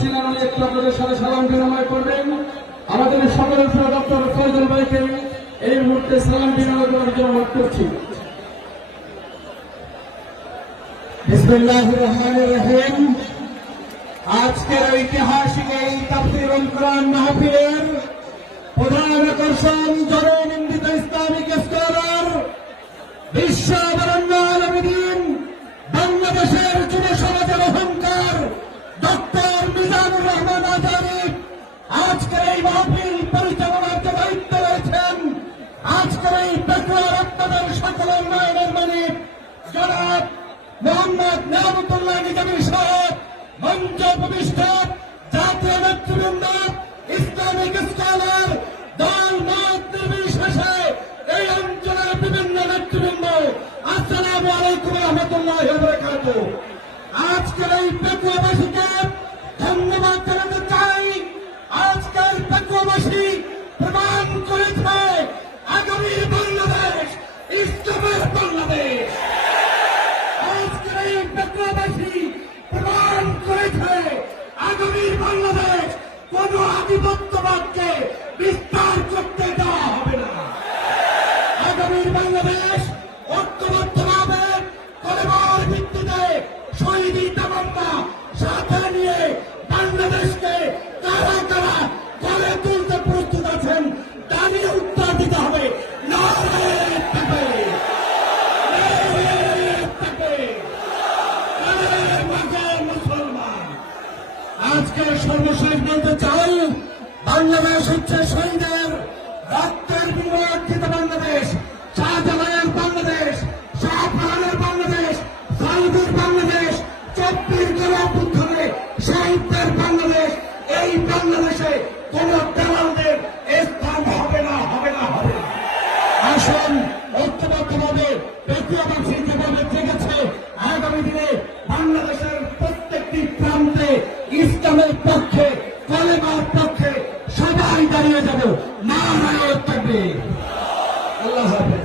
ছিলেন, উনি একটু আপনাদের সাথে সালাম বিনিময় করবেন। আমাদের সকলের প্রিয় ডক্টর ফয়জুল ভাইকে এই মুহূর্তে সালাম বিনিময় করার জন্য অনুরোধ করছি। বিসমিল্লাহির রহমানির রহিম। আজকের ঐতিহাসিক এই তাফসীরুল কুরআন মাহফিলের প্রধান আকর্ষণ জননিন্দিত ইসলামিক স্কলার, বিশ্ব বরেণ্য আলেমদ্বীন, বাংলাদেশের যুব সমাজের অহংকার ডক্টর মিজানুর রহমান আজাদী আজকের এই মাহফিল পরিচালনার যে দায়িত্ব রয়েছেন। আজকের এই পেকুয়ার আপনাদের সকলের নয়নের মানিক জনাব মোহাম্মদ নিয়ামতুল্লাহ নিজামী সাহেব, মঞ্চ উপবিষ্ট জাতীয় নেতৃবৃন্দ, ইসলামিক স্কলার, দল মত নির্বিশেষে এই অঞ্চলের বিভিন্ন নেতৃবৃন্দ, আসসালামু আলাইকুম রহমতুল্লাহি ওয়া বারাকাতুহু। আজকের এই পেকুয়াবাসীকে ধন্যবাদ জানাতে চাই। আজকের পেকুয়াবাসী প্রমাণ করেছে আগামীর বাংলাদেশ ইসলামের বাংলাদেশ। আজকের এই পেকুয়াবাসী প্রমাণ করেছে আগামীর বাংলাদেশ কোন আধিপত্যবাদকে বিস্তার করতে দেওয়া হবে না। আগামীর বাংলাদেশ ঐক্যবদ্ধভাবে কলেমার ভিত্তিতে শহীদি তামান্না সাথে নিয়ে বাংলাদেশকে কারা কারা গড়ে তুলতে প্রস্তুত আছেন দাঁড়িয়ে উত্তর দিতে হবে। নারায়ে তাকবীর, নারায়ে তাকবীর, নারায়ে মাগো মুসলমান। আজকে সর্বশেষ বলতে চাই, বাংলাদেশ হচ্ছে শহীদের রক্তের বিনিময়ে অর্জিত বাংলাদেশ, শাহজালালের বাংলাদেশ, শাহজাহানের বাংলাদেশ, সাইদের বাংলাদেশ, 24 গণঅভ্যুত্থানে শহীদদের বাংলাদেশ। এই বাংলাদেশে কোন দালালদের স্থান হবে না, হবে না, হবে না। আসুন ঐক্যবদ্ধভাবে পেকুয়াবাসী যেভাবে জেগেছে, আগামী দিনে বাংলাদেশের প্রত্যেকটি প্রান্তে ইসলামের পক্ষে, কলেমার পক্ষে সবাই দাঁড়িয়ে যাব। নারায়ে তাকবীর। আল্লাহ হাফেজ।